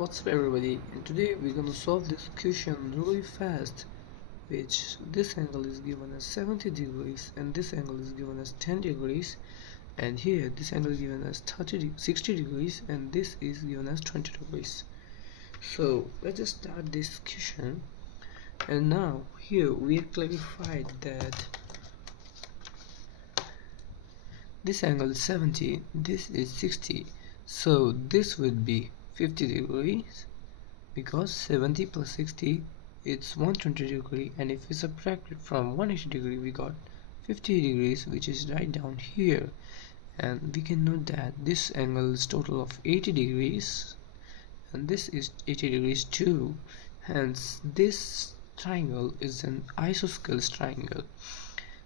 What's up everybody, and today we're gonna solve this question really fast, which this angle is given as 70 degrees and this angle is given as 10 degrees, and here this angle is given as 60 degrees and this is given as 20 degrees. So let's just start this question. And now here we have clarified that this angle is 70, this is 60, so this would be 50 degrees, because 70 plus 60 it's 120 degree, and if we subtract it from 180 degree we got 50 degrees, which is right down here. And we can note that this angle is total of 80 degrees and this is 80 degrees too, hence this triangle is an isosceles triangle.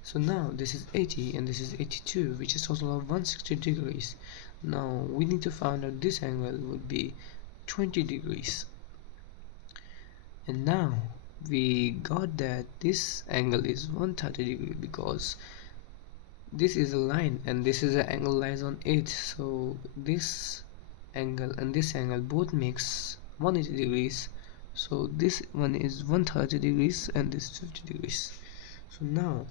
So now this is 80 and this is 82, which is total of 160 degrees. Now we need to find out this angle would be 20 degrees. And now we got that this angle is 130 degree because this is a line and this is an angle lies on it, so this angle and this angle both makes 180 degrees, so this one is 130 degrees and this is 50 degrees. So now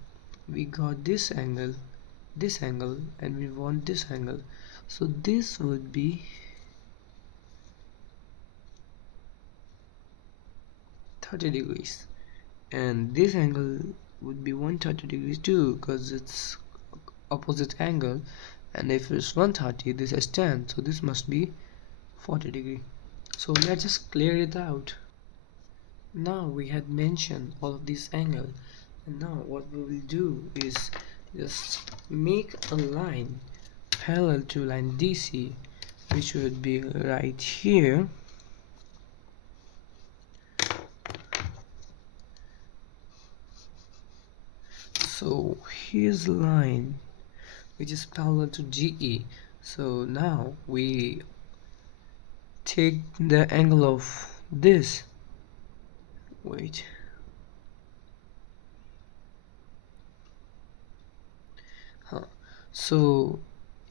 we got this angle, and we want this angle, so this would be 30 degrees and this angle would be 130 degrees too because it's opposite angle, and if it's 130 this is 10, so this must be 40 degree. So let's just clear it out. Now we had mentioned all of these angle, and now what we will do is just make a line parallel to line DC, which would be right here. So here's a line which is parallel to GE. So now we take the angle of this. Wait. So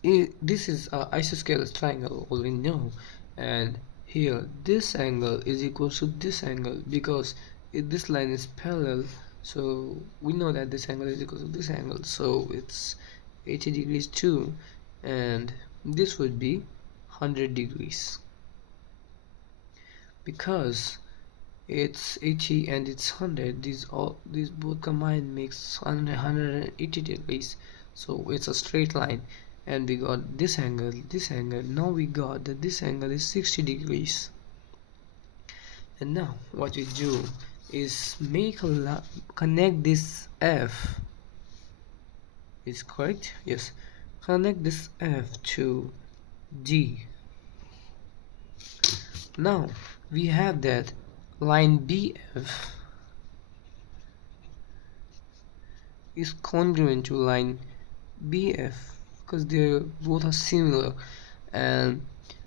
this is a isosceles triangle, all we know, and here this angle is equal to this angle because this line is parallel, so we know that this angle is equal to this angle, so it's 80 degrees too, and this would be 100 degrees because it's 80 and it's 100, these both combined makes 180 degrees, so it's a straight line. And we got this angle, now we got that this angle is 60 degrees. And now what we do is connect this F, is correct, yes, connect this F to D. Now we have that line BF is congruent to line BF because they both are similar, and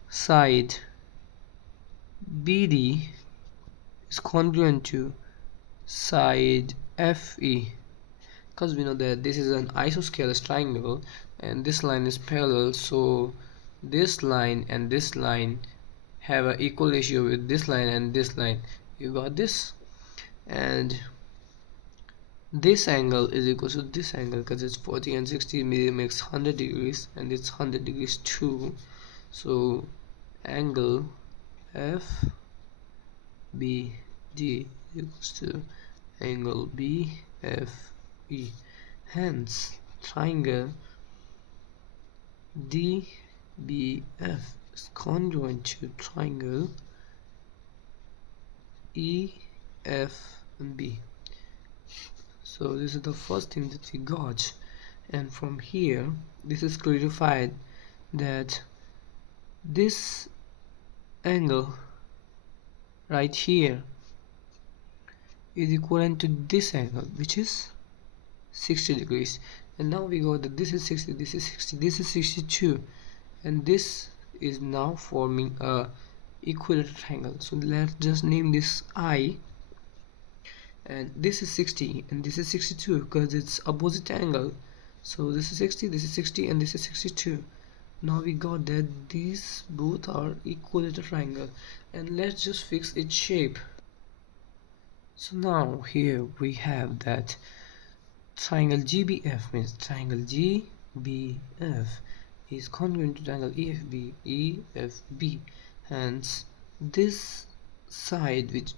side BD is congruent to side FE because we know that this is an isosceles triangle and this line is parallel, so this line and this line have an equal ratio with this line and this line. You got this, and this angle is equal to this angle because it's 40 and 60 makes 100 degrees and it's 100 degrees too, so angle FBD equals to angle BFE, hence triangle DBF is congruent to triangle EFB. So this is the first thing that we got, and from here this is clarified that this angle right here is equivalent to this angle, which is 60 degrees. And now we got that this is 60, this is 60, this is 62, and this is now forming a equilateral triangle. So let's just name this I, and this is 60 and this is 62 because it's opposite angle, so this is 60, this is 60, and this is 62. Now we got that these both are equal to triangle, and let's just fix its shape. So now here we have that triangle GBF means triangle GBF is congruent to triangle EFB. Hence this side which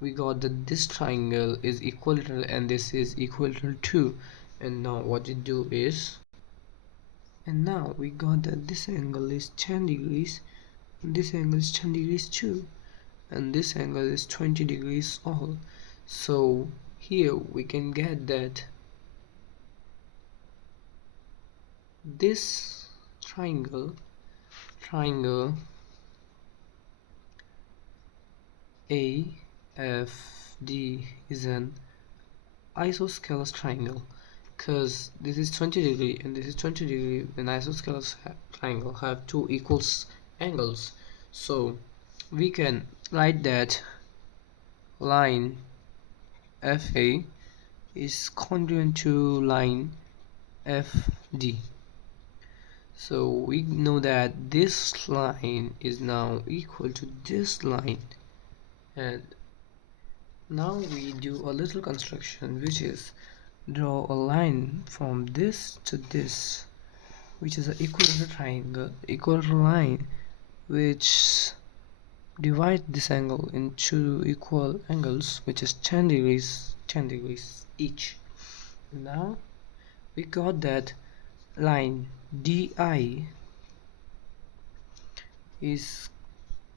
we got that this triangle is equilateral and this is equilateral too. And now what we do is, and now we got that this angle is 10 degrees, this angle is 10 degrees too, and this angle is 20 degrees all. So here we can get that this triangle AFD is an isosceles triangle, because this is 20 degree and this is 20 degree. An isosceles triangle have two equal angles, so we can write that line FA is congruent to line FD. So we know that this line is now equal to this line, and now we do a little construction, which is draw a line from this to this, which is an equilateral line, which divide this angle into equal angles, which is 10 degrees each. Now we got that line DI is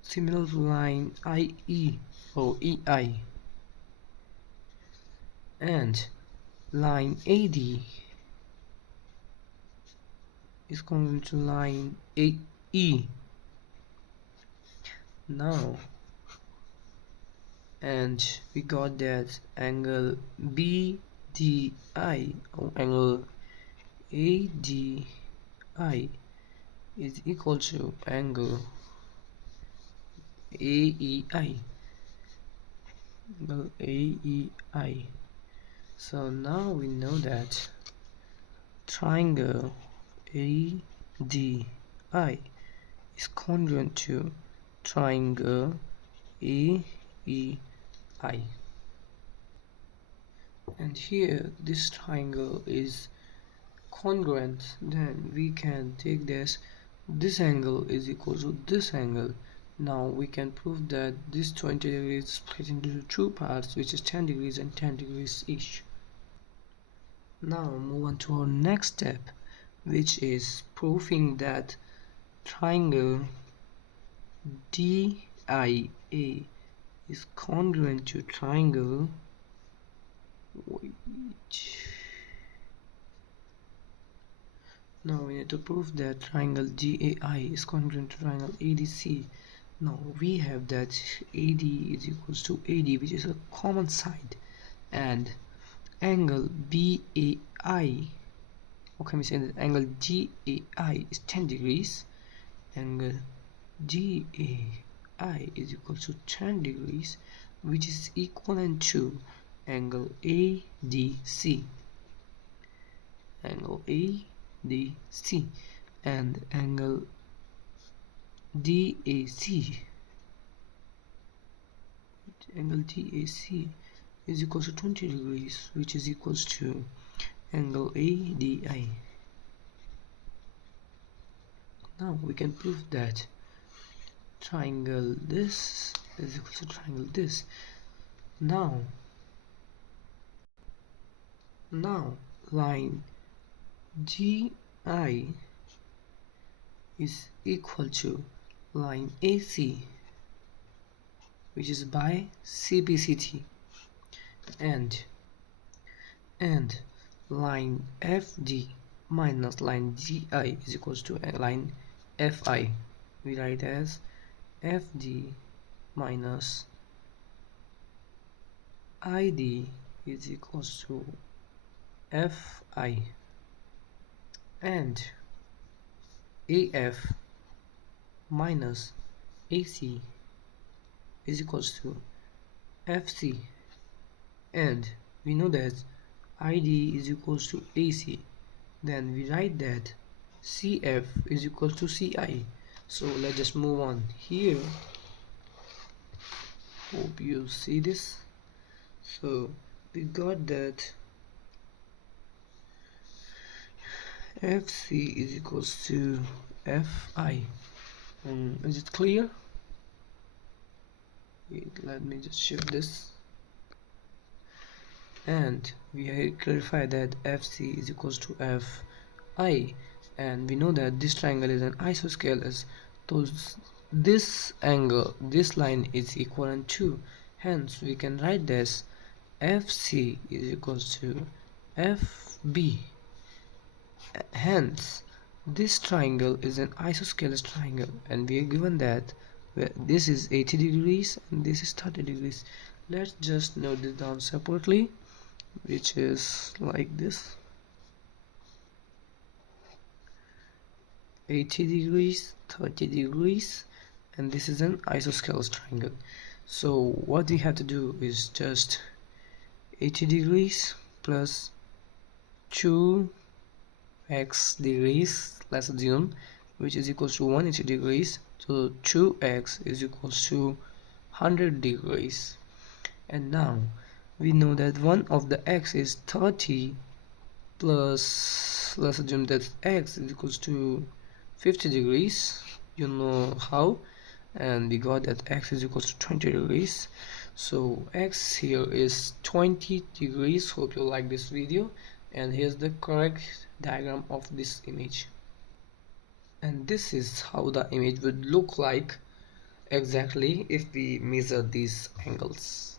similar to line IE or EI, and line AD is congruent to line AE. Now, and we got that angle BDI or angle ADI is equal to angle AEI. Angle AEI. So now we know that triangle ADI is congruent to triangle AEI. And here this triangle is congruent, then we can take this angle is equal to this angle. Now we can prove that this 20 degrees is split into two parts, which is 10 degrees and 10 degrees each. Now move on to our next step, which is proving that triangle DIA is congruent to triangle Now we need to prove that triangle GAI is congruent to triangle ADC. Now we have that AD is equals to AD, which is a common side, and angle BAI, or can we say that angle GAI is 10 degrees, angle GAI is equal to 10 degrees, which is equivalent to angle ADC, angle ADC, and angle DAC, is equal to 20 degrees, which is equals to angle ADI. Now we can prove that triangle this is equal to triangle this. Now line GI is equal to line AC, which is by CBCT, and line FD minus line GI is equals to line FI. We write as FD minus ID is equals to FI, and AF minus AC is equals to FC, and we know that ID is equals to AC. Then we write that CF is equal to CI. So let's just move on here. Hope you see this. So we got that FC is equals to FI. Is it clear? Wait, let me just shift this. And we clarify that FC is equals to Fi, and we know that this triangle is an isosceles, so this angle, this line is equivalent to, hence we can write this FC is equals to FB. Hence this triangle is an isosceles triangle, and we are given that this is 80 degrees and this is 30 degrees. Let's just note this down separately, which is like this: 80 degrees, 30 degrees, and this is an isosceles triangle. So what we have to do is just 80 degrees plus 2x degrees, let's assume, which is equals to 180 degrees. So 2x is equals to 100 degrees. And now we know that one of the x is 30 plus, let's assume that x is equals to 50 degrees. You know how, and we got that x is equals to 20 degrees. So x here is 20 degrees. Hope you like this video, and here's the correct diagram of this image. And this is how the image would look like exactly if we measure these angles.